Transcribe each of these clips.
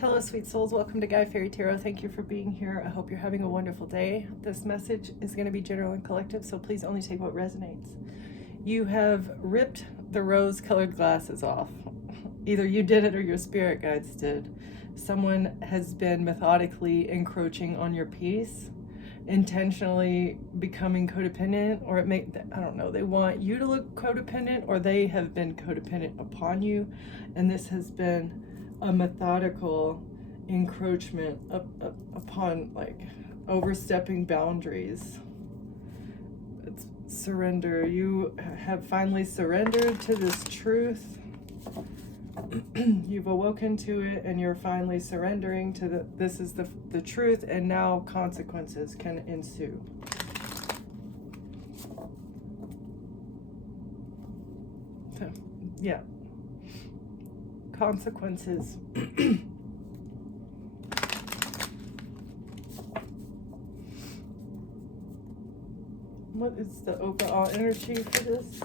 Hello, sweet souls. Welcome to Guy Fairy Tarot. Thank you for being here. I hope you're having a wonderful day. This message is going to be general and collective, so please only take what resonates. You have ripped the rose-colored glasses off. Either you did it or your spirit guides did. Someone has been methodically encroaching on your peace, intentionally becoming codependent, or I don't know, they want you to look codependent, or they have been codependent upon you, and this has been a methodical encroachment upon, like, overstepping boundaries. It's surrender. You have finally surrendered to this truth. You've awoken to it, and you're finally surrendering to this is the truth, and now consequences can ensue. So, yeah. Consequences. What is the overall energy for this?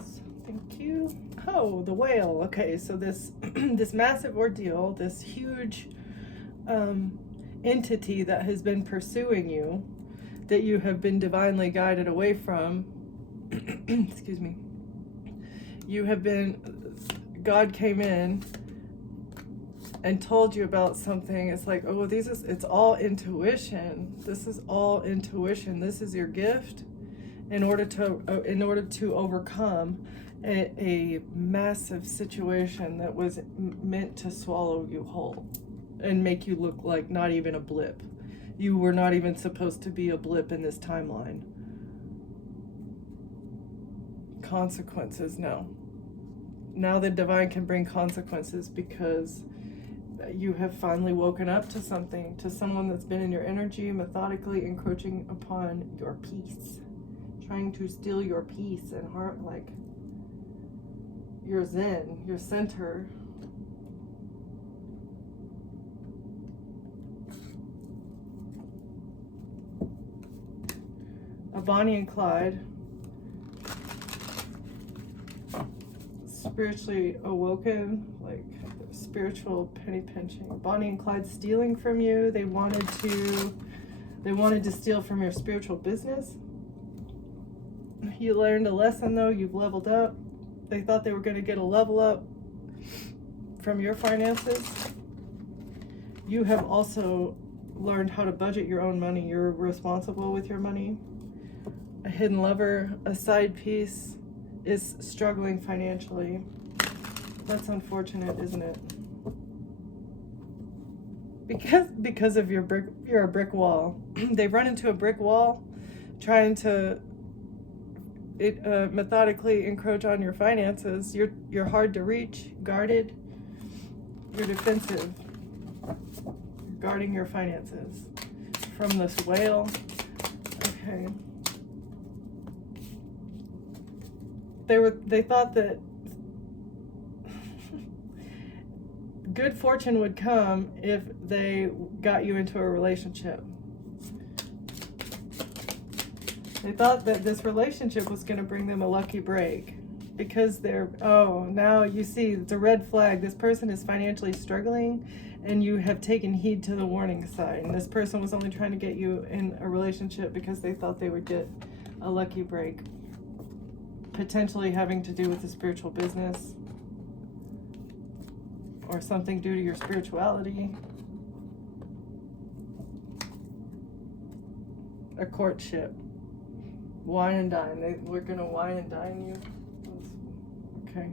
Thank you. Oh, the whale. Okay, so this this massive ordeal, this huge entity that has been pursuing you, that you have been divinely guided away from. Excuse me. You have been. God came in and told you about something. It's like, oh, it's all intuition. This is all intuition. This is your gift in order to overcome a massive situation that was meant to swallow you whole and make you look like not even a blip. You were not even supposed to be a blip in this timeline. Consequences, no. Now the divine can bring consequences because you have finally woken up to something, to someone that's been in your energy, methodically encroaching upon your peace, trying to steal your peace and heart, like your zen, your center. A Bonnie and Clyde, spiritually awoken, like spiritual penny pinching. Bonnie and Clyde stealing from you. They wanted to steal from your spiritual business. You learned a lesson though. You've leveled up. They thought they were going to get a level up from your finances. You have also learned how to budget your own money. You're responsible with your money. A hidden lover, a side piece, is struggling financially. That's unfortunate, isn't it? Because of you're a brick wall. They've run into a brick wall trying to methodically encroach on your finances. You're hard to reach, guarded. You're defensive. You're guarding your finances from this whale. Okay. They thought that good fortune would come if they got you into a relationship. They thought that this relationship was going to bring them a lucky break because now you see, it's a red flag. This person is financially struggling and you have taken heed to the warning sign. This person was only trying to get you in a relationship because they thought they would get a lucky break, potentially having to do with the spiritual business or something due to your spirituality. A courtship. Wine and dine. We're going to wine and dine you. Okay.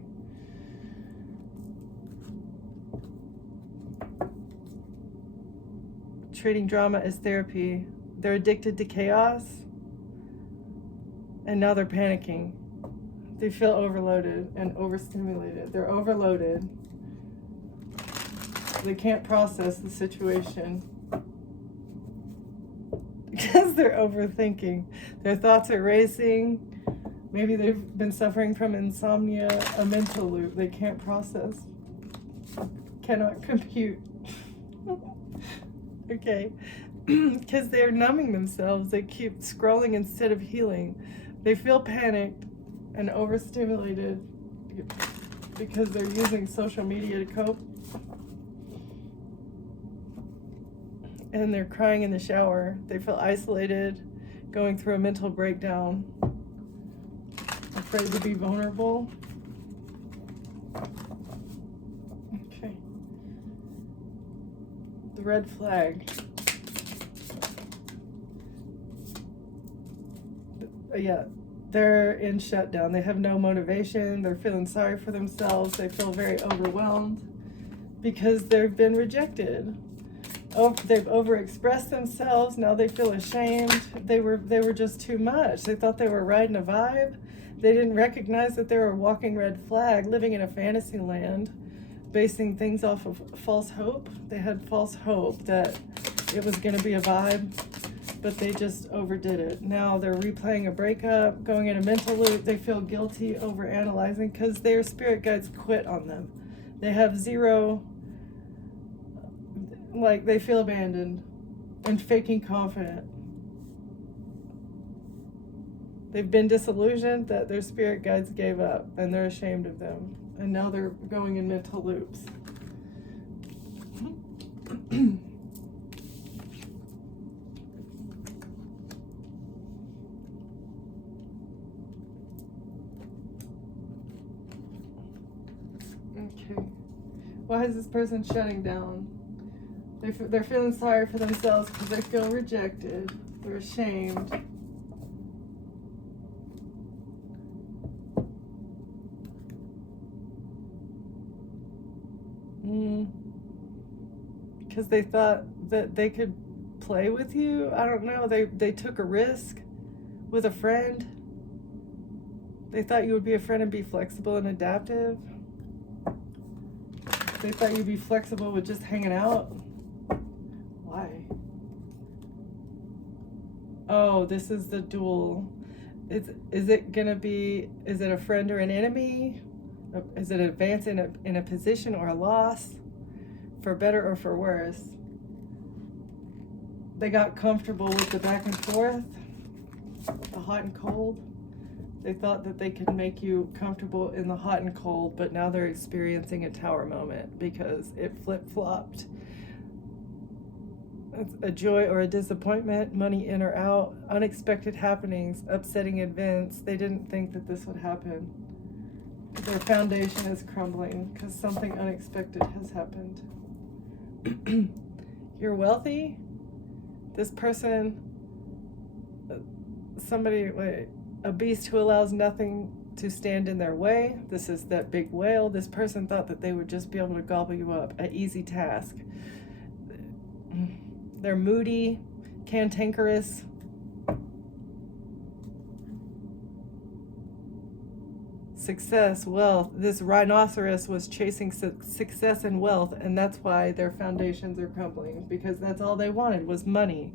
Treating drama as therapy. They're addicted to chaos. And now they're panicking. They feel overloaded and overstimulated. They're overloaded. They can't process the situation because they're overthinking. Their thoughts are racing. Maybe they've been suffering from insomnia, a mental loop. They can't process, cannot compute. Okay, because they're numbing themselves. They keep scrolling instead of healing. They feel panicked and overstimulated because they're using social media to cope. and they're crying in the shower. They feel isolated, going through a mental breakdown, afraid to be vulnerable. Okay. The red flag. Yeah, they're in shutdown. They have no motivation. They're feeling sorry for themselves. They feel very overwhelmed because they've been rejected. They've overexpressed themselves. Now they feel ashamed. They were just too much. They thought they were riding a vibe. They didn't recognize that they were a walking red flag, living in a fantasy land, basing things off of false hope. They had false hope that it was going to be a vibe, but they just overdid it. Now they're replaying a breakup, going in a mental loop. They feel guilty over analyzing because their spirit guides quit on them. They have zero, like they feel abandoned and faking confident. They've been disillusioned that their spirit guides gave up and they're ashamed of them. And now they're going in mental loops. Okay. Why is this person shutting down? They're feeling sorry for themselves because they feel rejected. They're ashamed. Because they thought that they could play with you. I don't know. They took a risk with a friend. They thought you would be a friend and be flexible and adaptive. They thought you'd be flexible with just hanging out. Why? Oh, this is the duel. Is it a friend or an enemy? Is it advance in a position or a loss? For better or for worse? They got comfortable with the back and forth, the hot and cold. They thought that they could make you comfortable in the hot and cold, but now they're experiencing a tower moment because it flip-flopped. It's a joy or a disappointment, money in or out, unexpected happenings, upsetting events. They didn't think that this would happen. Their foundation is crumbling because something unexpected has happened. You're wealthy. This person, a beast who allows nothing to stand in their way. This is that big whale. This person thought that they would just be able to gobble you up, an easy task. They're moody, cantankerous. Success, wealth. This rhinoceros was chasing success and wealth, and that's why their foundations are crumbling, because that's all they wanted was money.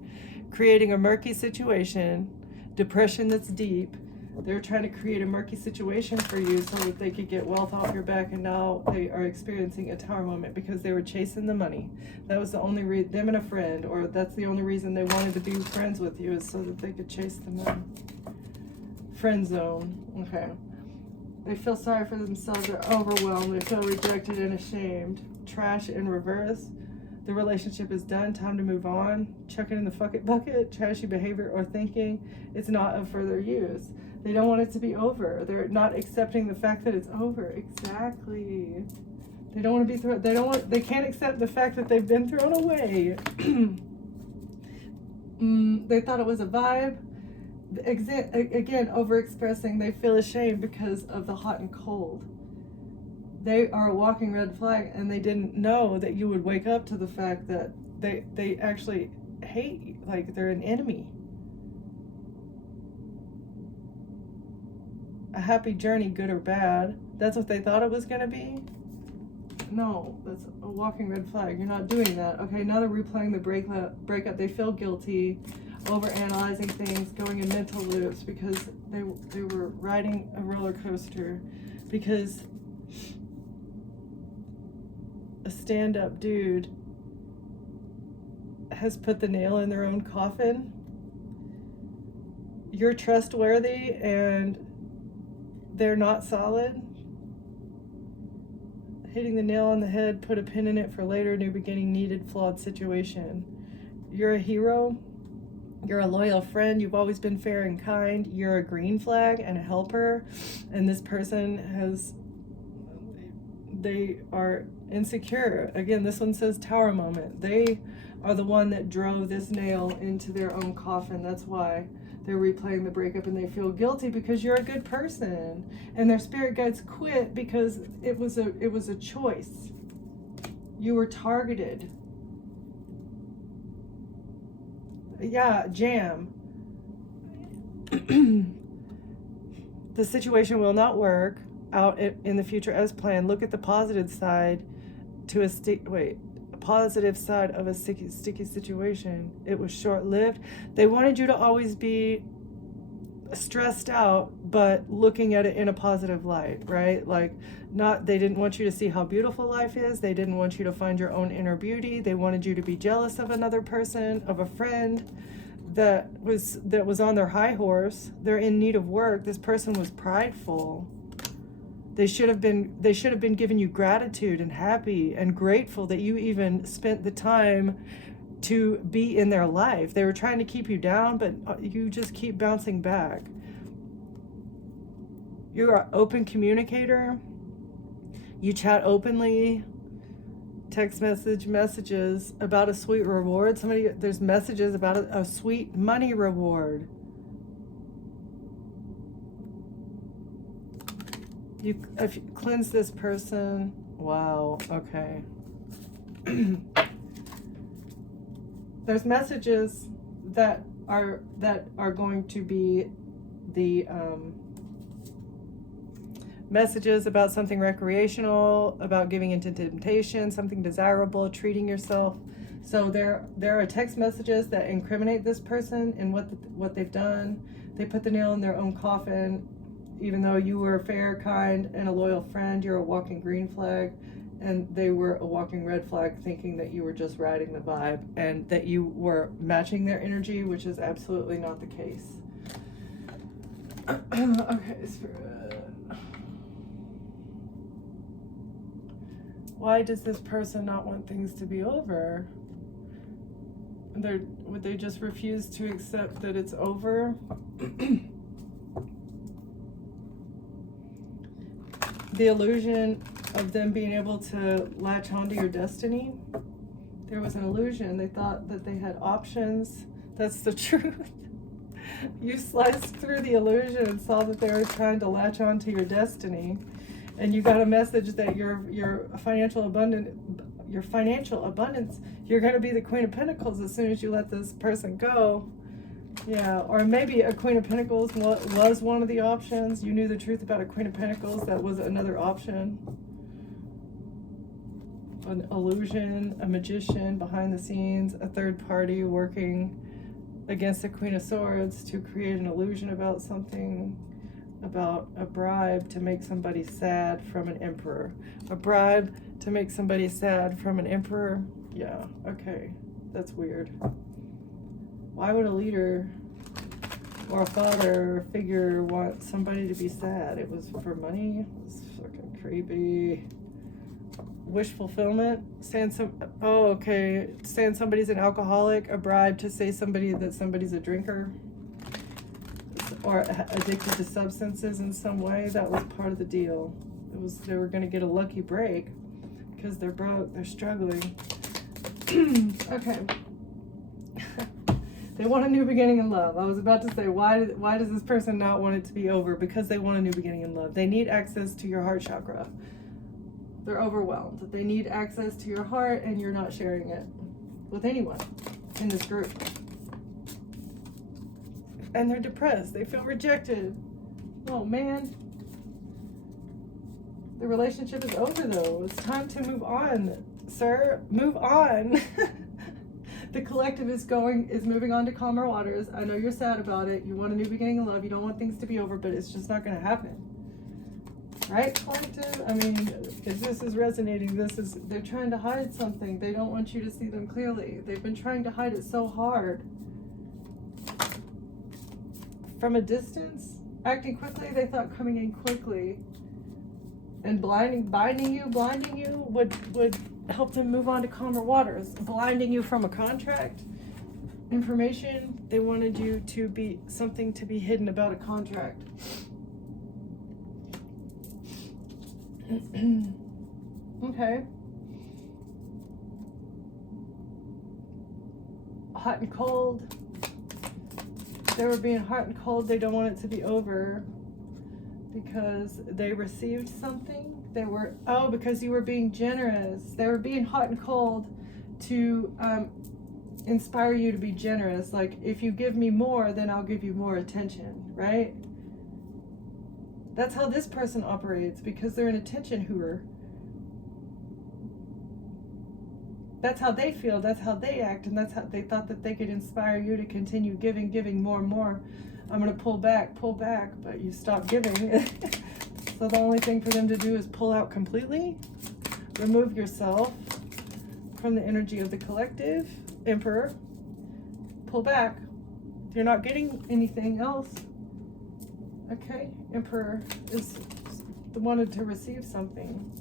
Creating a murky situation, depression that's deep. They're trying to create a murky situation for you so that they could get wealth off your back, and now they are experiencing a tower moment because they were chasing the money. That was the only them and a friend, or that's the only reason they wanted to be friends with you, is so that they could chase the money. Friend zone. Okay. They feel sorry for themselves. They're overwhelmed. They feel rejected and ashamed. Trash in reverse. The relationship is done. Time to move on. Chuck it in the fuck it bucket. Trashy behavior or thinking. It's not of further use. They don't want it to be over. They're not accepting the fact that it's over. Exactly. They don't want to be thrown. They can't accept the fact that they've been thrown away. They thought it was a vibe. Again, overexpressing. They feel ashamed because of the hot and cold. They are a walking red flag, and they didn't know that you would wake up to the fact that they actually hate you, like they're an enemy. A happy journey, good or bad. That's what they thought it was going to be. No, that's a walking red flag. You're not doing that. Okay, now they're replaying the breakup. They feel guilty, overanalyzing things, going in mental loops because they were riding a roller coaster, because a stand-up dude has put the nail in their own coffin. You're trustworthy and they're not solid. Hitting the nail on the head, put a pin in it for later, new beginning, needed, flawed situation. You're a hero. You're a loyal friend. You've always been fair and kind. You're a green flag and a helper. And this person they are insecure. Again, this one says tower moment. They are the one that drove this nail into their own coffin. That's why they're replaying the breakup, and they feel guilty because you're a good person. And their spirit guides quit because it was a choice. You were targeted. Yeah, jam. The situation will not work out in the future as planned. Look at the positive side to a positive side of a sticky situation. It was short-lived. They wanted you to always be stressed out, but looking at it in a positive light, right? Like, they didn't want you to see how beautiful life is. They didn't want you to find your own inner beauty. They wanted you to be jealous of another person, of a friend that was on their high horse. They're in need of work. This person was prideful. They should have been giving you gratitude and happy and grateful that you even spent the time to be in their life. They were trying to keep you down, but you just keep bouncing back. You're an open communicator. You chat openly. Text messages about a sweet reward. There's messages about a sweet money reward. If you cleanse this person, wow, okay. There's messages that are going to be the messages about something recreational, about giving into temptation, something desirable, treating yourself. So there are text messages that incriminate this person in what they've done. They put the nail in their own coffin. Even though you were fair, kind, and a loyal friend, you're a walking green flag, and they were a walking red flag, thinking that you were just riding the vibe and that you were matching their energy, which is absolutely not the case. Okay, Spirit. Why does this person not want things to be over? Would they just refuse to accept that it's over? The illusion of them being able to latch onto your destiny. There was an illusion. They thought that they had options. That's the truth. You sliced through the illusion and saw that they were trying to latch onto your destiny. And you got a message that your financial abundance, you're going to be the Queen of Pentacles as soon as you let this person go. Yeah, or maybe a Queen of Pentacles was one of the options. You knew the truth about a Queen of Pentacles. That was another option. An illusion, a magician behind the scenes, a third party working against the Queen of Swords to create an illusion about something, about a bribe to make somebody sad from an emperor. A bribe to make somebody sad from an emperor. Yeah, okay, that's weird. Why would a leader or a father figure want somebody to be sad? It was for money. It was fucking creepy. Wish fulfillment. Saying somebody's an alcoholic. A bribe to say that somebody's a drinker or addicted to substances in some way. That was part of the deal. They were going to get a lucky break because they're broke. They're struggling. Okay. They want a new beginning in love. I was about to say, why does this person not want it to be over? Because they want a new beginning in love. They need access to your heart chakra. They're overwhelmed. They need access to your heart, and you're not sharing it with anyone in this group. And they're depressed. They feel rejected. Oh, man. The relationship is over, though. It's time to move on, sir. Move on. The collective is moving on to calmer waters. I know you're sad about it. You want a new beginning in love. You don't want things to be over, but it's just not going to happen. Right, collective? I mean, if this is resonating, they're trying to hide something. They don't want you to see them clearly. They've been trying to hide it so hard. From a distance, acting quickly, they thought coming in quickly and blinding you would help them move on to calmer waters. Blinding you from a contract, information. They wanted you to be something to be hidden about a contract. Okay. Hot and cold. They were being hot and cold. They don't want it to be over because they received something. They were, because you were being generous. They were being hot and cold to inspire you to be generous. Like, if you give me more, then I'll give you more attention, right? That's how this person operates, because they're an attention hooer. That's how they feel, that's how they act, and that's how they thought that they could inspire you to continue giving more and more. I'm going to pull back, but you stop giving. So the only thing for them to do is pull out completely. Remove yourself from the energy of the collective. Emperor, pull back. You're not getting anything else. Okay, Emperor is wanted to receive something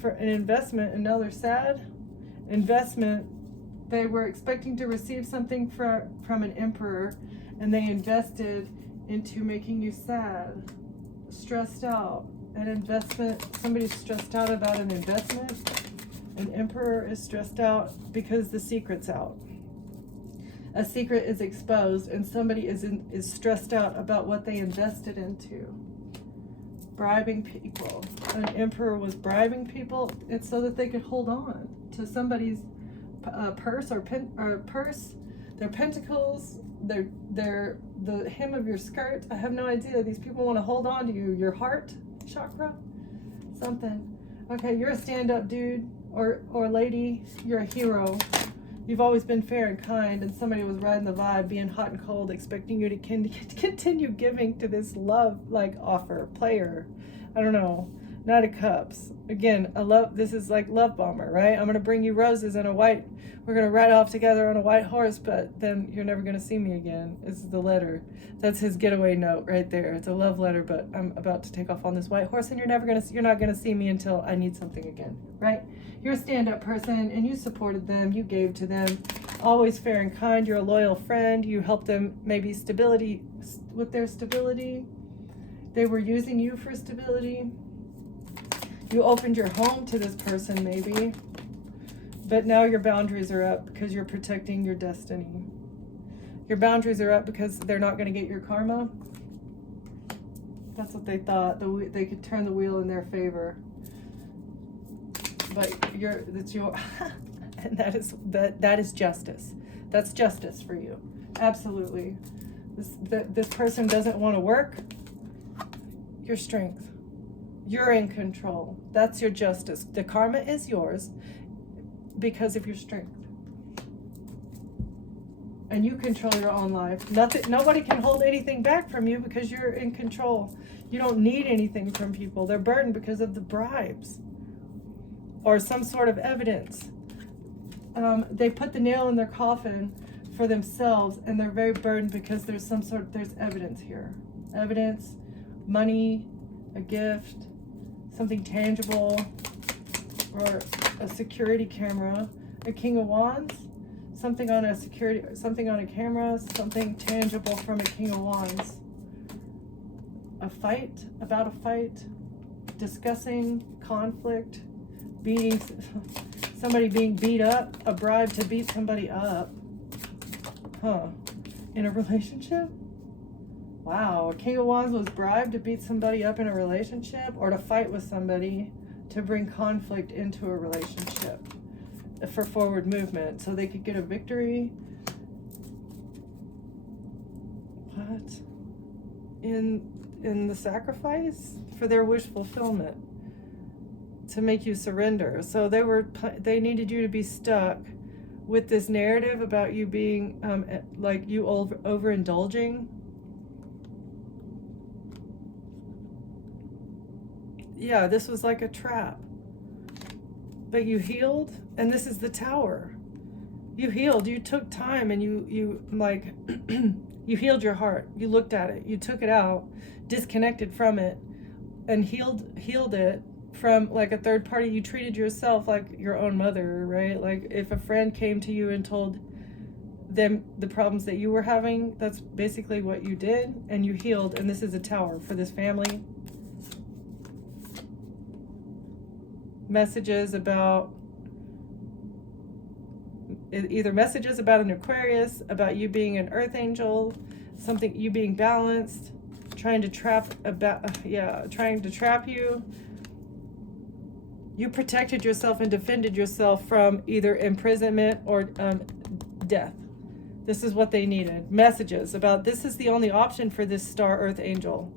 for an investment, and now they're sad. Investment, they were expecting to receive something from an emperor, and they invested into making you sad, stressed out. An investment, somebody's stressed out about an investment. An emperor is stressed out because the secret's out. A secret is exposed, and somebody is stressed out about what they invested into. Bribing people. An emperor was bribing people. It's so that they could hold on to somebody's purse or purse, their pentacles, the hem of your skirt. I have no idea. These people want to hold on to you. Your heart chakra, something. Okay, you're a stand-up dude or lady. You're a hero. You've always been fair and kind, and somebody was riding the vibe, being hot and cold, expecting you to continue giving to this love offer player. I don't know. Knight of Cups. Again, this is like love bomber, right? I'm going to bring you roses and we're going to ride off together on a white horse, but then you're never going to see me again. This is the letter. That's his getaway note right there. It's a love letter, but I'm about to take off on this white horse, and you're not going to see me until I need something again, right? You're a stand-up person, and you supported them. You gave to them. Always fair and kind. You're a loyal friend. You helped them maybe with their stability. They were using you for stability. You opened your home to this person maybe, but now your boundaries are up because you're protecting your destiny. Your boundaries are up because they're not going to get your karma. That's what they thought. They could turn the wheel in their favor. But and that is justice. That's justice for you. Absolutely. This person doesn't want to work. Your strength. You're in control. That's your justice. The karma is yours because of your strength. And you control your own life. Nobody can hold anything back from you because you're in control. You don't need anything from people. They're burdened because of the bribes or some sort of evidence. They put the nail in their coffin for themselves, and they're very burdened because there's evidence here. Evidence, money, a gift, something tangible, or a security camera, a King of Wands, something on a camera, something tangible from a King of Wands. About a fight, discussing conflict, somebody being beat up, a bribe to beat somebody up. In a relationship? Wow, King of Wands was bribed to beat somebody up in a relationship or to fight with somebody to bring conflict into a relationship for forward movement so they could get a victory. What? In the sacrifice for their wish fulfillment to make you surrender. So they needed you to be stuck with this narrative about you being you overindulging. Yeah, this was like a trap. But you healed, and this is the Tower. You healed, you took time, and you you healed your heart. You looked at it, you took it out, disconnected from it, and healed it from like a third party. You treated yourself like your own mother, right? Like if a friend came to you and told them the problems that you were having. That's basically what you did, and you healed. And this is a tower for this family. Messages about either messages about an Aquarius, about you being an earth angel, something, you being balanced, trying to trap you. You protected yourself and defended yourself from either imprisonment or death. This is what they needed. Messages about this is the only option for this star earth angel.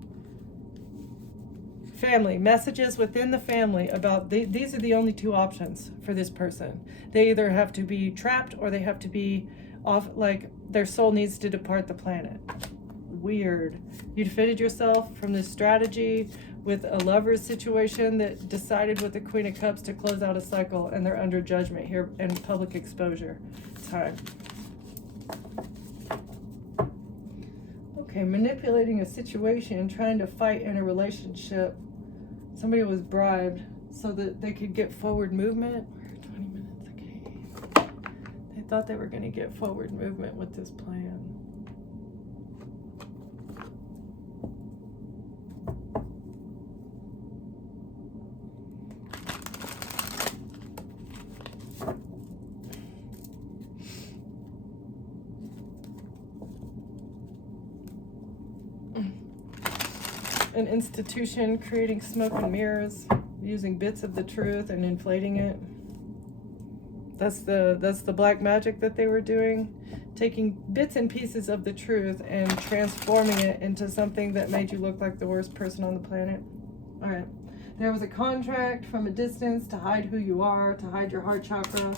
Family, messages within the family about these are the only two options for this person. They either have to be trapped or they have to be off, like their soul needs to depart the planet. Weird. You defended yourself from this strategy with a lover's situation that decided with the Queen of Cups to close out a cycle, and they're under judgment here and public exposure time. Okay, manipulating a situation, trying to fight in a relationship. Somebody was bribed so that they could get forward movement. 20 minutes, okay. They thought they were going to get forward movement with this plan. An institution creating smoke and mirrors, using bits of the truth and inflating it. That's the black magic that they were doing, taking bits and pieces of the truth and transforming it into something that made you look like the worst person on the planet. All right. There was a contract from a distance to hide who you are, to hide your heart chakra.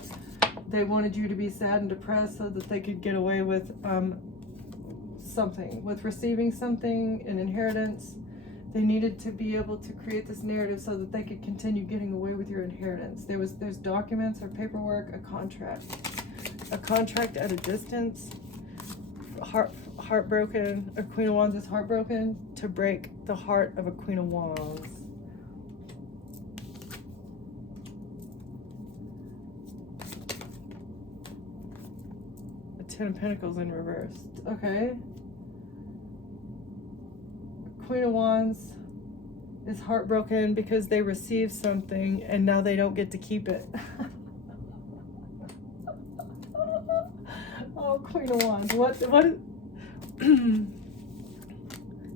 They wanted you to be sad and depressed so that they could get away with something, with receiving something, an inheritance. They needed to be able to create this narrative so that they could continue getting away with your inheritance. There's documents or paperwork, a contract at a distance. Heartbroken. A Queen of Wands is heartbroken to break the heart of a Queen of Wands. A Ten of Pentacles in reverse. Okay. Queen of Wands is heartbroken because they received something and now they don't get to keep it. Oh, Queen of Wands. What?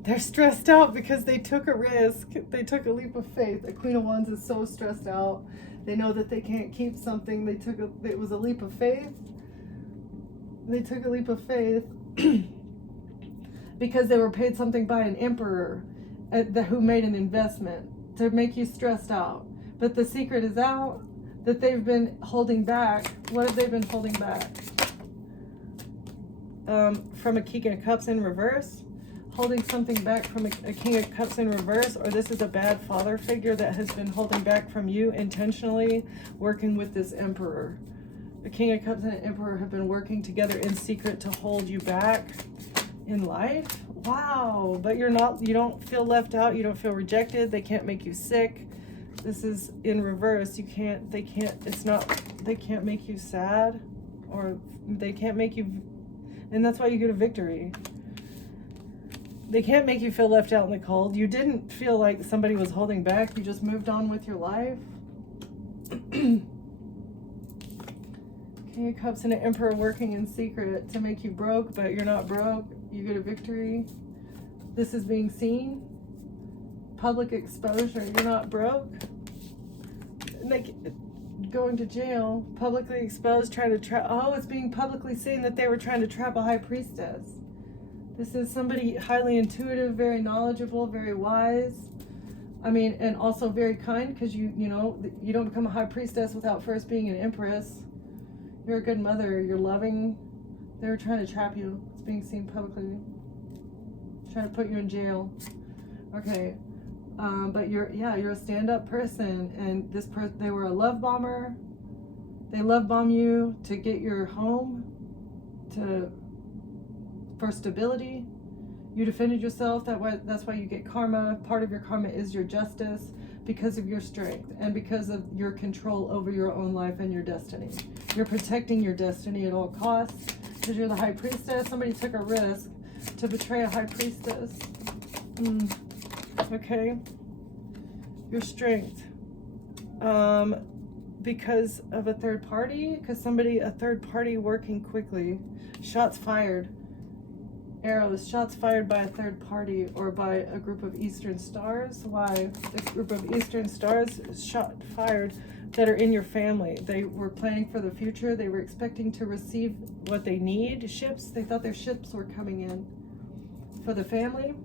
They're stressed out because they took a risk. They took a leap of faith. A Queen of Wands is so stressed out. They know that they can't keep something. It was a leap of faith. They took a leap of faith. Because they were paid something by an emperor who made an investment to make you stressed out. But the secret is out that they've been holding back. What have they been holding back? From a King of Cups in reverse. Holding something back from a King of Cups in reverse. Or this is a bad father figure that has been holding back from you intentionally, working with this emperor. The King of Cups and an emperor have been working together in secret to hold you back in life. Wow. But you don't feel left out, you don't feel rejected, they can't make you sick. This is in reverse. They can't make you sad, or they can't make you, and that's why you get a victory. They can't make you feel left out in the cold. You didn't feel like somebody was holding back, you just moved on with your life. King of Cups and an Emperor working in secret to make you broke, but you're not broke. You get a victory. This is being seen. Public exposure. You're not broke. Going to jail. Publicly exposed. Trying to trap. Oh, it's being publicly seen that they were trying to trap a high priestess. This is somebody highly intuitive, very knowledgeable, very wise. I mean, and also very kind, because you don't become a high priestess without first being an empress. You're a good mother. You're loving. They were trying to trap you. It's being seen publicly. Trying to put you in jail. Okay. But you're a stand-up person, and they were a love bomber. They love bomb you to get your home, for stability. You defended yourself. That's why you get karma. Part of your karma is your justice, because of your strength and because of your control over your own life and your destiny. You're protecting your destiny at all costs. because you're the high priestess. Somebody took a risk to betray a high priestess. Okay. Your strength. Because of a third party, because a third party working quickly. Shots fired. Arrows, shots fired by a third party or by a group of Eastern stars. Why? The group of Eastern stars shot fired that are in your family. They were planning for the future. They were expecting to receive what they need. Ships, they thought their ships were coming in. For the family,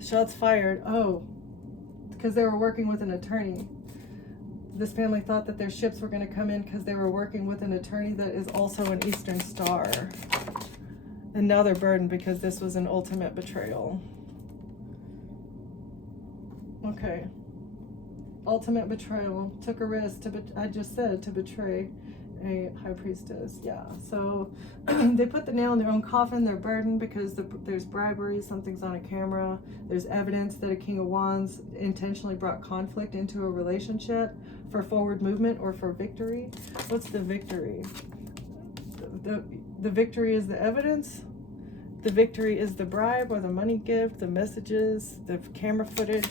shots fired. Oh, because they were working with an attorney. This family thought that their ships were going to come in because they were working with an attorney that is also an Eastern star. And now they're burdened because this was an ultimate betrayal. Okay. Ultimate betrayal. Took a risk I just said, to betray a high priestess. Yeah. So they put the nail in their own coffin. They're burdened because there's bribery. Something's on a camera. There's evidence that a King of Wands intentionally brought conflict into a relationship for forward movement or for victory. What's the victory? The victory is the evidence. The victory is the bribe or the money gift, the messages, the camera footage.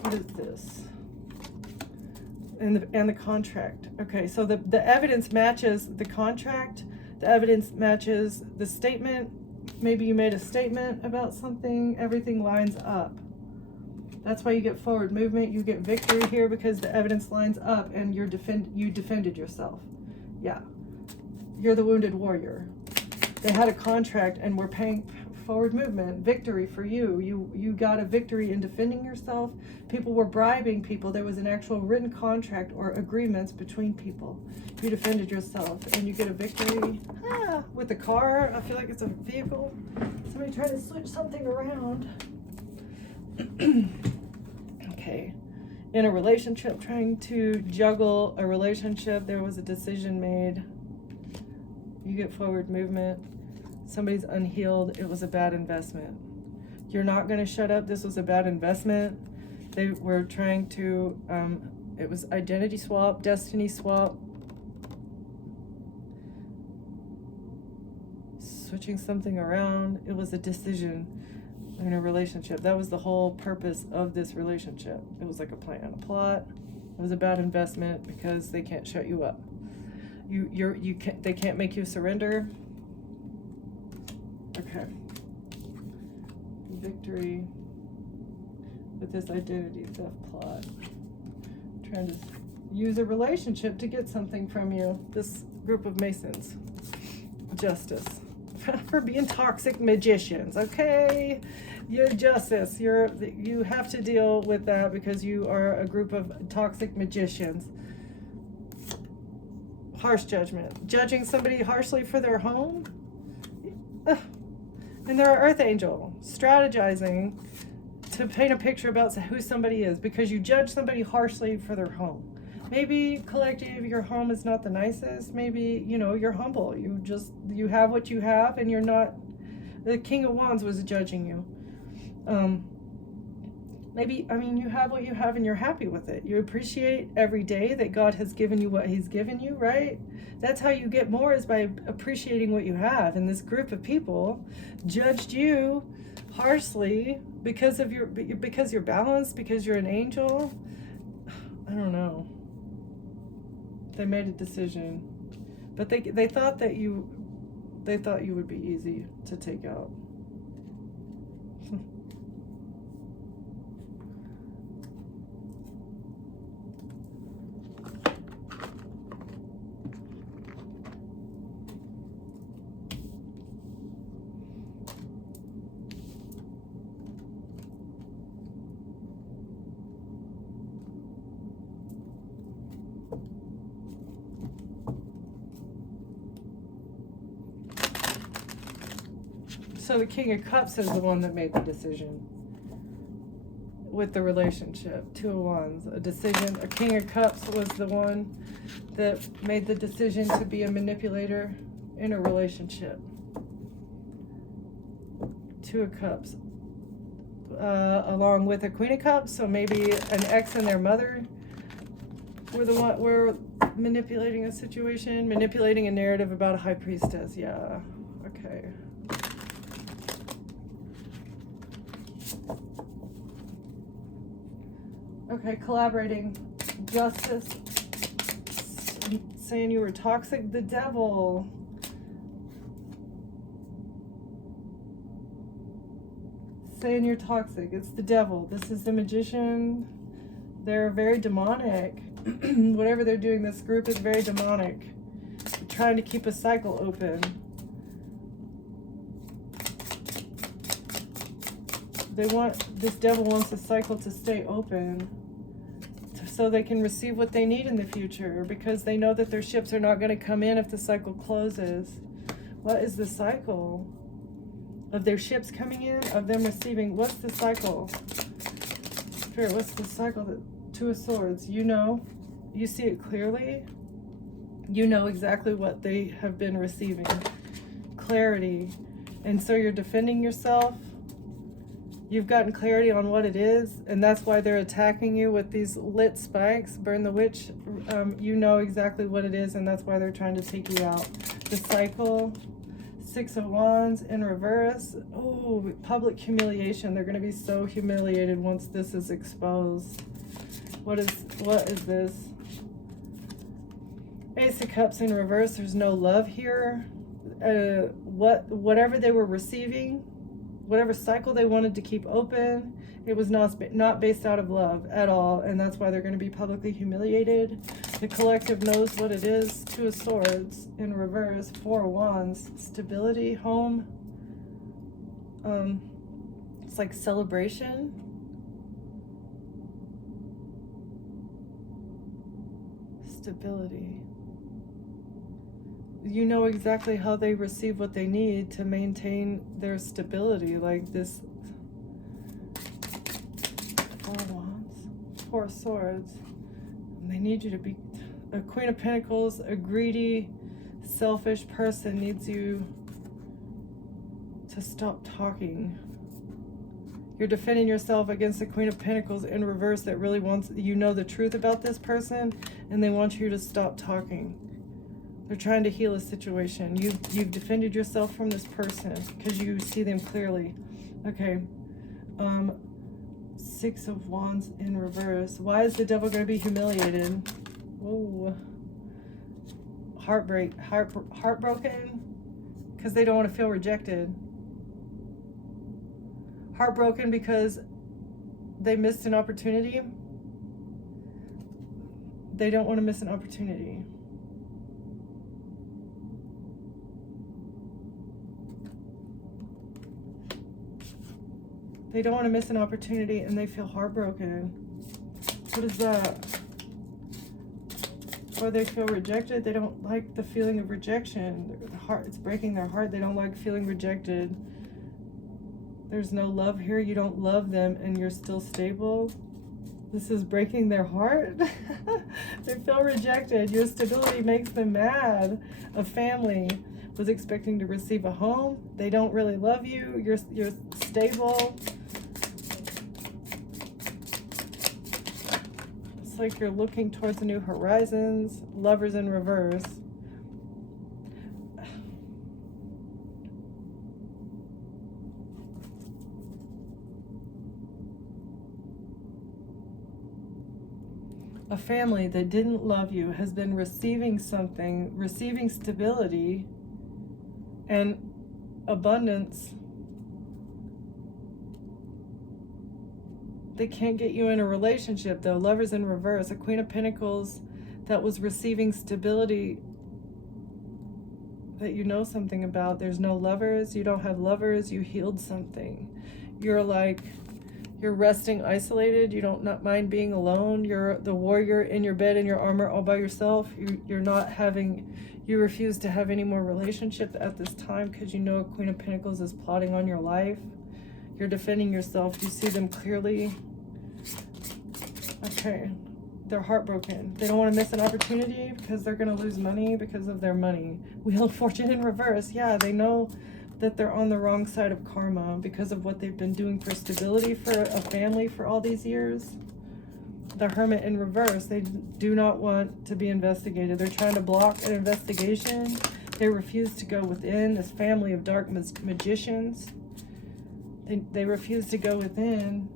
What is this? And the contract. Okay, so the evidence matches the contract. The evidence matches the statement. Maybe you made a statement about something. Everything lines up. That's why you get forward movement. You get victory here because the evidence lines up and you defended yourself. Yeah. You're the wounded warrior. They had a contract and were paying forward movement, victory for you. You got a victory in defending yourself. People were bribing people. There was an actual written contract or agreements between people. You defended yourself and you get a victory. With the car, I feel like it's a vehicle. Somebody trying to switch something around. Okay. In a relationship, trying to juggle a relationship, there was a decision made. You get forward movement. Somebody's unhealed. It was a bad investment. You're not going to shut up. This was a bad investment. They were trying to, it was identity swap, destiny swap. Switching something around. It was a decision in a relationship. That was the whole purpose of this relationship. It was like a plan, a plot. It was a bad investment because they can't shut you up. They can't make you surrender. Okay. Victory with this identity theft plot. Trying to use a relationship to get something from you. This group of Masons. Justice. For being toxic magicians, okay? You're justice. You have to deal with that because you are a group of toxic magicians. Harsh judgment. Judging somebody harshly for their home. And they're an earth angel. Strategizing to paint a picture about who somebody is because you judge somebody harshly for their home. Maybe collective, your home is not the nicest. Maybe, you're humble. You have what you have and you're not, the King of Wands was judging you. You have what you have and you're happy with it. You appreciate every day that God has given you what he's given you, right? That's how you get more, is by appreciating what you have. And this group of people judged you harshly because you're balanced, because you're an angel. I don't know. They made a decision. But they thought that you would be easy to take out. So the King of Cups is the one that made the decision with the relationship. Two of Wands, a decision. A King of Cups was the one that made the decision to be a manipulator in a relationship. Two of Cups, along with a Queen of Cups. So maybe an ex and their mother were Manipulating a situation, manipulating a narrative about a high priestess. Yeah, okay. Okay, collaborating. Justice. Saying you were toxic. The devil. Saying you're toxic. It's the devil. This is the magician. They're very demonic. Whatever they're doing, this group is very demonic. They're trying to keep a cycle open. This devil wants the cycle to stay open so they can receive what they need in the future, because they know that their ships are not going to come in if the cycle closes. What is the cycle? Of their ships coming in, of them receiving. What's the cycle? Spirit, what's the cycle? Two of Swords. You know, you see it clearly. You know exactly what they have been receiving. Clarity. And so you're defending yourself. You've gotten clarity on what it is, and that's why they're attacking you with these lit spikes. Burn the witch. You know exactly what it is, and that's why they're trying to take you out. The cycle. Six of Wands in reverse. Oh, public humiliation. They're going to be so humiliated once this is exposed. What is this? Ace of Cups in reverse. There's no love here. Whatever they were receiving, whatever cycle they wanted to keep open, it was not based out of love at all, and that's why they're going to be publicly humiliated. The collective knows what it is. Two of Swords in reverse. Four of Wands. Stability, home. It's like celebration. Stability. You know exactly how they receive what they need to maintain their stability. Like this. Four of Wands. Four of Swords. And they need you to be a Queen of Pentacles. A greedy, selfish person needs you to stop talking. You're defending yourself against the Queen of Pentacles in reverse that really wants, you know the truth about this person, and they want you to stop talking. They're trying to heal a situation. You've defended yourself from this person because you see them clearly. Okay. Six of Wands in reverse. Why is the devil going to be humiliated? Oh, heartbroken, because they don't want to feel rejected. Heartbroken because they missed an opportunity. They don't want to miss an opportunity. They don't want to miss an opportunity, and they feel heartbroken. What is that? Or they feel rejected. They don't like the feeling of rejection. It's breaking their heart. They don't like feeling rejected. There's no love here. You don't love them, and you're still stable. This is breaking their heart. They feel rejected. Your stability makes them mad. A family was expecting to receive a home. They don't really love you. You're stable. Like you're looking towards new horizons. Lovers in reverse. A family that didn't love you has been receiving something, receiving stability and abundance. They can't get you in a relationship though. Lovers in reverse. A Queen of Pentacles that was receiving stability that you know something about. There's no lovers. You don't have lovers. You healed something. You're resting isolated. You don't not mind being alone. You're the warrior in your bed in your armor all by yourself. You refuse to have any more relationship at this time because you know a Queen of Pentacles is plotting on your life. You're defending yourself. You see them clearly. Okay. They're heartbroken. They don't want to miss an opportunity because they're going to lose money because of their money. Wheel of Fortune in reverse. Yeah, they know that they're on the wrong side of karma because of what they've been doing for stability for a family for all these years. The Hermit in reverse. They do not want to be investigated. They're trying to block an investigation. They refuse to go within. This family of dark magicians. They refuse to go within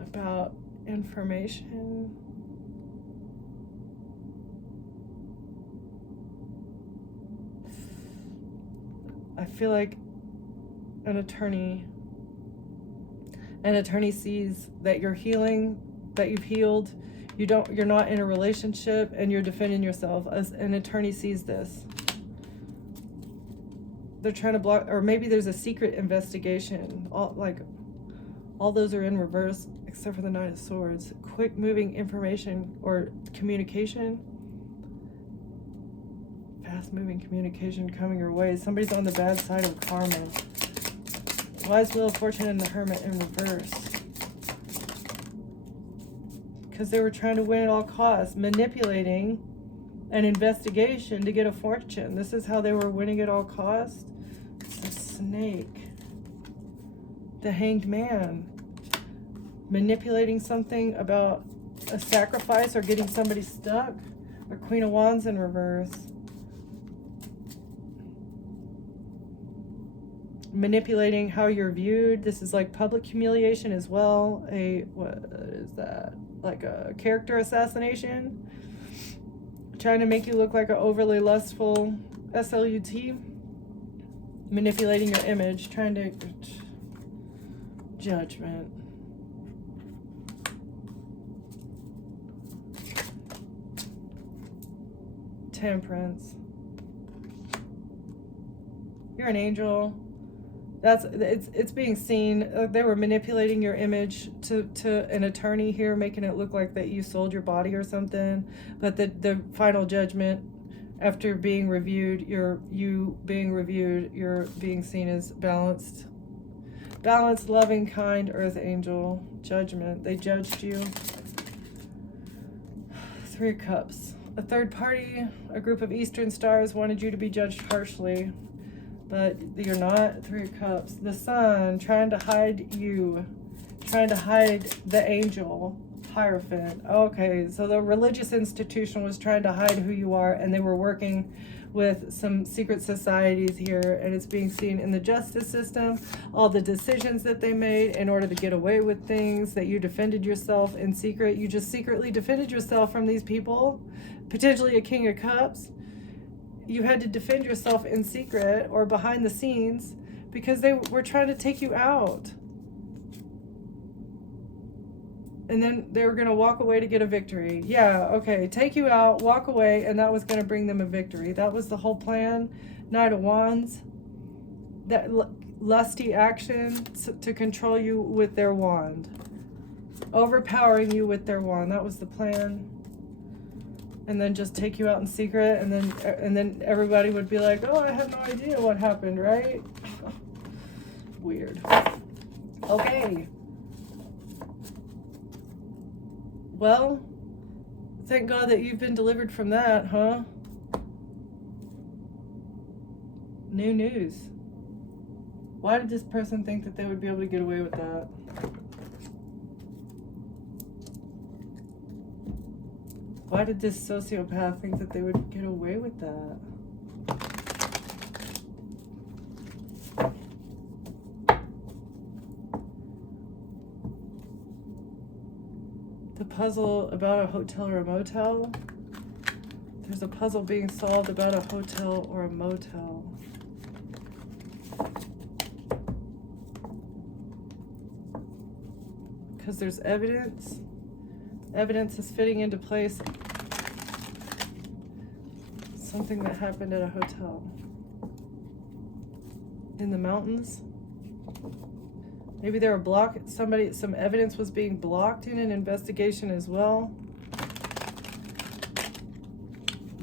about information. I feel like an attorney sees that you're healing, that you've healed. You're not in a relationship and you're defending yourself. As an attorney sees this. They're trying to block, or maybe there's a secret investigation. All those are in reverse except for the Knight of Swords. Quick moving information or communication. Fast moving communication coming your way. Somebody's on the bad side of karma. Wise Wheel of Fortune and the Hermit in reverse. Because they were trying to win at all costs, manipulating an investigation to get a fortune. This is how they were winning at all costs. It's a snake. The Hanged Man. Manipulating something about a sacrifice or getting somebody stuck. Or Queen of Wands in reverse. Manipulating how you're viewed. This is like public humiliation as well. What is that? Like a character assassination. Trying to make you look like an overly lustful SLUT. Manipulating your image. Trying to... Judgment. Temperance. You're an angel. It's being seen. They were manipulating your image to an attorney here, making it look like that you sold your body or something. But the final judgment, after being reviewed, you're being seen as balanced, loving, kind, earth angel. Judgment. They judged you. 3 of Cups. A third party, a group of Eastern stars wanted you to be judged harshly. But you're not. 3 of Cups. The Sun trying to hide you. Trying to hide the angel. Hierophant. Okay, so the religious institution was trying to hide who you are, and they were working with some secret societies here, and it's being seen in the justice system. All the decisions that they made in order to get away with things, that you defended yourself in secret. You just secretly defended yourself from these people. Potentially a King of Cups. You had to defend yourself in secret or behind the scenes because they were trying to take you out. And then they were going to walk away to get a victory. Yeah, okay, take you out, walk away, and that was going to bring them a victory. That was the whole plan. Knight of Wands. That lusty action to control you with their wand. Overpowering you with their wand. That was the plan. And then just take you out in secret, and then everybody would be like, oh, I have no idea what happened, right? Weird. Okay. Well, thank God that you've been delivered from that, huh? New news. Why did this person think that they would be able to get away with that? Why did this sociopath think that they would get away with that? The puzzle about a hotel or a motel. There's a puzzle being solved about a hotel or a motel. Because there's evidence. Evidence is fitting into place. Something that happened at a hotel. In the mountains. Maybe they were blocked. Some evidence was being blocked in an investigation as well.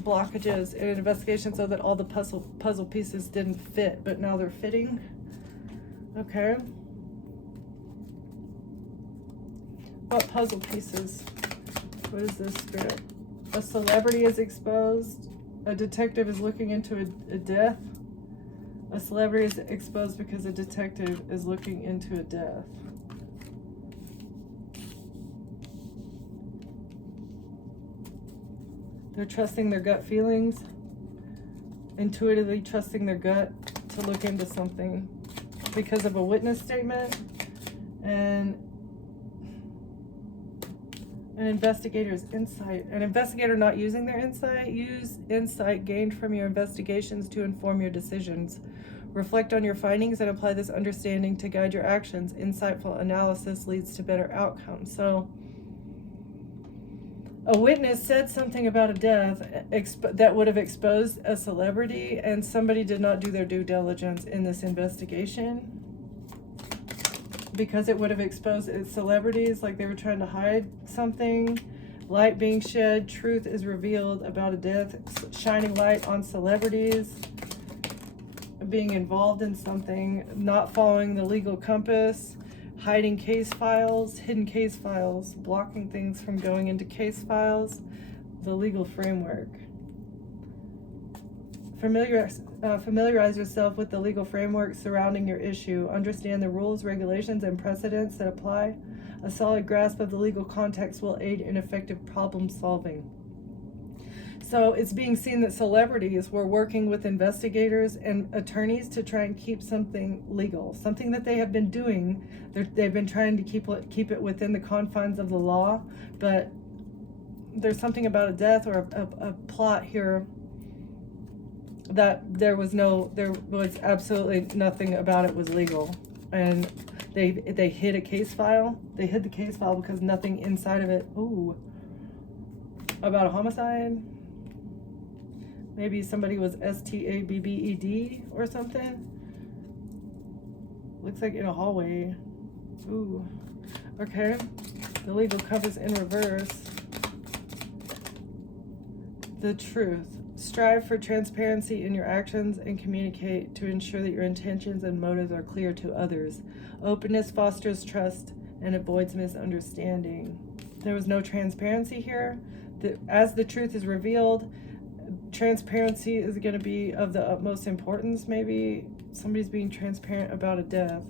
Blockages in an investigation so that all the puzzle pieces didn't fit, but now they're fitting. Okay. What puzzle pieces? What is this, Spirit? A celebrity is exposed. A detective is looking into a death. A celebrity is exposed because a detective is looking into a death. They're trusting their gut feelings, intuitively trusting their gut to look into something because of a witness statement and an investigator's insight. An investigator not using their insight. Use insight gained from your investigations to inform your decisions. Reflect on your findings and apply this understanding to guide your actions. Insightful analysis leads to better outcomes. So a witness said something about a death that would have exposed a celebrity, and somebody did not do their due diligence in this investigation because it would have exposed celebrities, like they were trying to hide something. Light being shed, truth is revealed about a death, shining light on celebrities being involved in something, not following the legal compass, hiding case files, hidden case files, blocking things from going into case files, the legal framework. Familiarize yourself with the legal framework surrounding your issue. Understand the rules, regulations, and precedents that apply. A solid grasp of the legal context will aid in effective problem solving. So it's being seen that celebrities were working with investigators and attorneys to try and keep something legal, something that they have been doing. They've been trying to keep it within the confines of the law, but there's something about a death or a plot here that there was absolutely nothing about it was legal. And they hid a case file. They hid the case file because nothing inside of it, about a homicide. Maybe somebody was STABBED or something. Looks like in a hallway. Ooh. Okay. The legal compass in reverse. The truth. Strive for transparency in your actions and communicate to ensure that your intentions and motives are clear to others. Openness fosters trust and avoids misunderstanding. There was no transparency here. As the truth is revealed, transparency is going to be of the utmost importance. Maybe somebody's being transparent about a death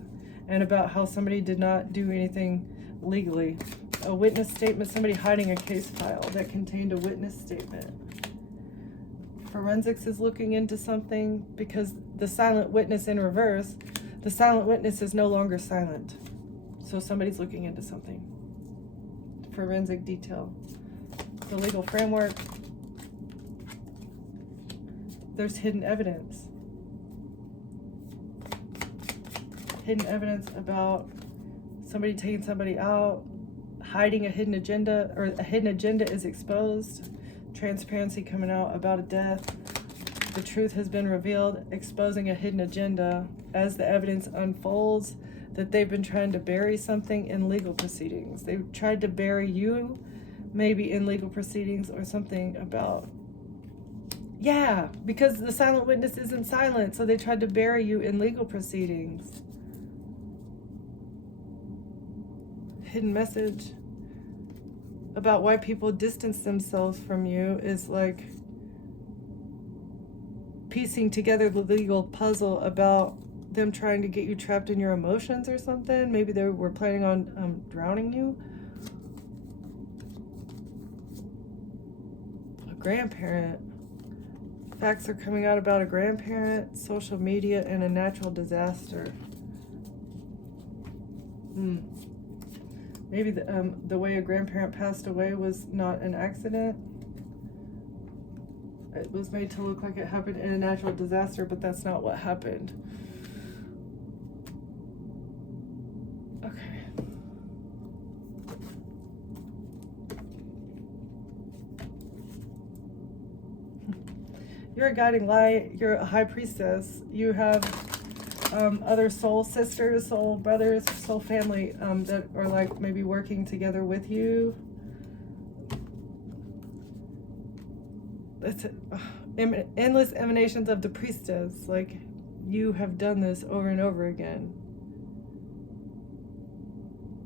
and about how somebody did not do anything legally. A witness statement, somebody hiding a case file that contained a witness statement. Forensics is looking into something because the silent witness in reverse, the silent witness is no longer silent. So somebody's looking into something. Forensic detail. The legal framework. There's hidden evidence. Hidden evidence about somebody taking somebody out, hiding a hidden agenda, or a hidden agenda is exposed. Transparency coming out about a death. The truth has been revealed, exposing a hidden agenda as the evidence unfolds that they've been trying to bury something in legal proceedings. They've tried to bury you maybe in legal proceedings or something about, because the silent witness isn't silent, so they tried to bury you in legal proceedings. Hidden message about why people distance themselves from you is like piecing together the legal puzzle about them trying to get you trapped in your emotions or something. Maybe they were planning on drowning you. A grandparent. Facts are coming out about a grandparent, social media, and a natural disaster. Maybe the way a grandparent passed away was not an accident. It was made to look like it happened in a natural disaster, but that's not what happened. Okay. You're a guiding light. You're a high priestess. You have other soul sisters, soul brothers, soul family that are like maybe working together with you. It's endless emanations of the priestess. Like you have done this over and over again.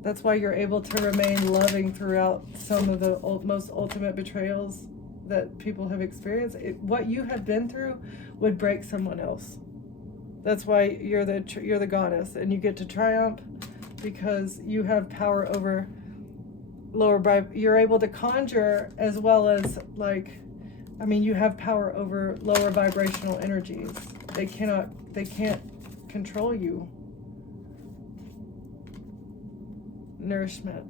That's why you're able to remain loving throughout some of the most ultimate betrayals that people have experienced. What you have been through would break someone else. That's why you're the goddess, and you get to triumph because you have power over lower. You're able to conjure as well as like I mean, you have power over lower vibrational energies. They can't control you. Nourishment.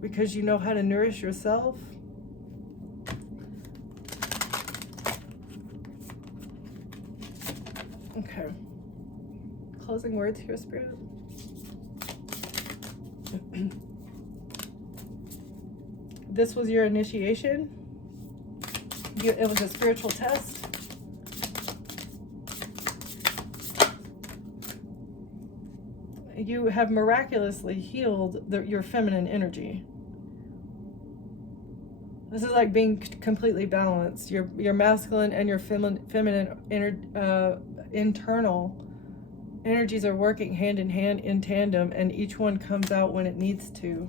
Because you know how to nourish yourself. Okay. Closing words here, Spirit. This was your initiation. It was a spiritual test. You have miraculously healed your feminine energy. This is like being completely balanced. Your masculine and your feminine internal energies are working hand in hand in tandem, and each one comes out when it needs to.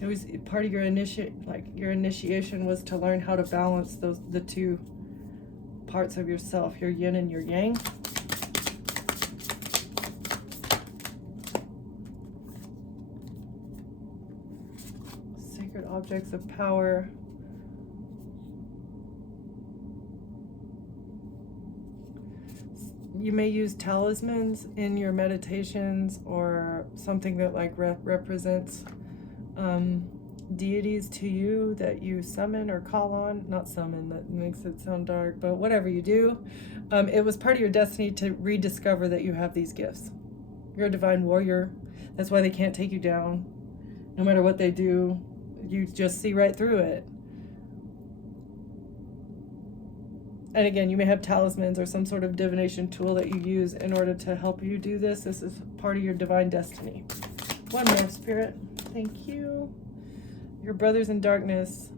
It was part of your initiation was to learn how to balance the two parts of yourself, your yin and your yang. Sacred objects of power. You may use talismans in your meditations, or something that like represents deities to you that you summon or call on. Not summon, that makes it sound dark, but whatever you do, it was part of your destiny to rediscover that you have these gifts. You're a divine warrior. That's why they can't take you down. No matter what they do, you just see right through it. And again, you may have talismans or some sort of divination tool that you use in order to help you do this. This is part of your divine destiny. One more, Spirit. Thank you. Your brothers in darkness.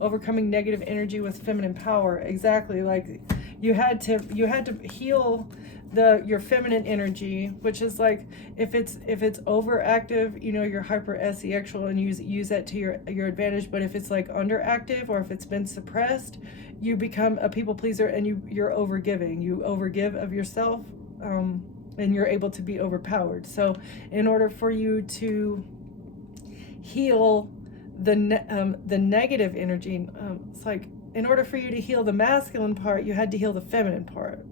Overcoming negative energy with feminine power. Exactly. Like you had to heal your feminine energy, which is like if it's overactive, you're hyper sexual and use that to your advantage. But if it's like underactive, or if it's been suppressed, you become a people pleaser, and you're overgiving. You overgive of yourself, and you're able to be overpowered. So in order for you to heal the negative energy, it's like in order for you to heal the masculine part, you had to heal the feminine part.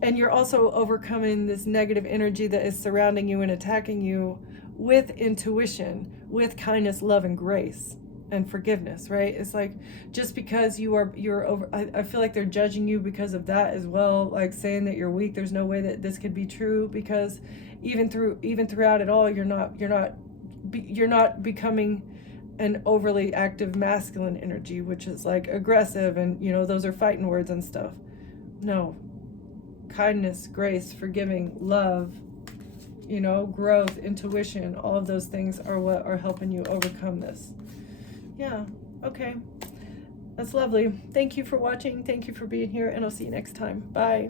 And you're also overcoming this negative energy that is surrounding you and attacking you with intuition, with kindness, love, and grace, and forgiveness, right? It's like, just because you're over, I feel like they're judging you because of that as well, like saying that you're weak. There's no way that this could be true, because even throughout it all, you're not becoming an overly active masculine energy, which is like aggressive, and those are fighting words and stuff. No. Kindness, grace, forgiving, love, growth, intuition, all of those things are what are helping you overcome this. Yeah, okay. That's lovely. Thank you for watching. Thank you for being here, and I'll see you next time. Bye.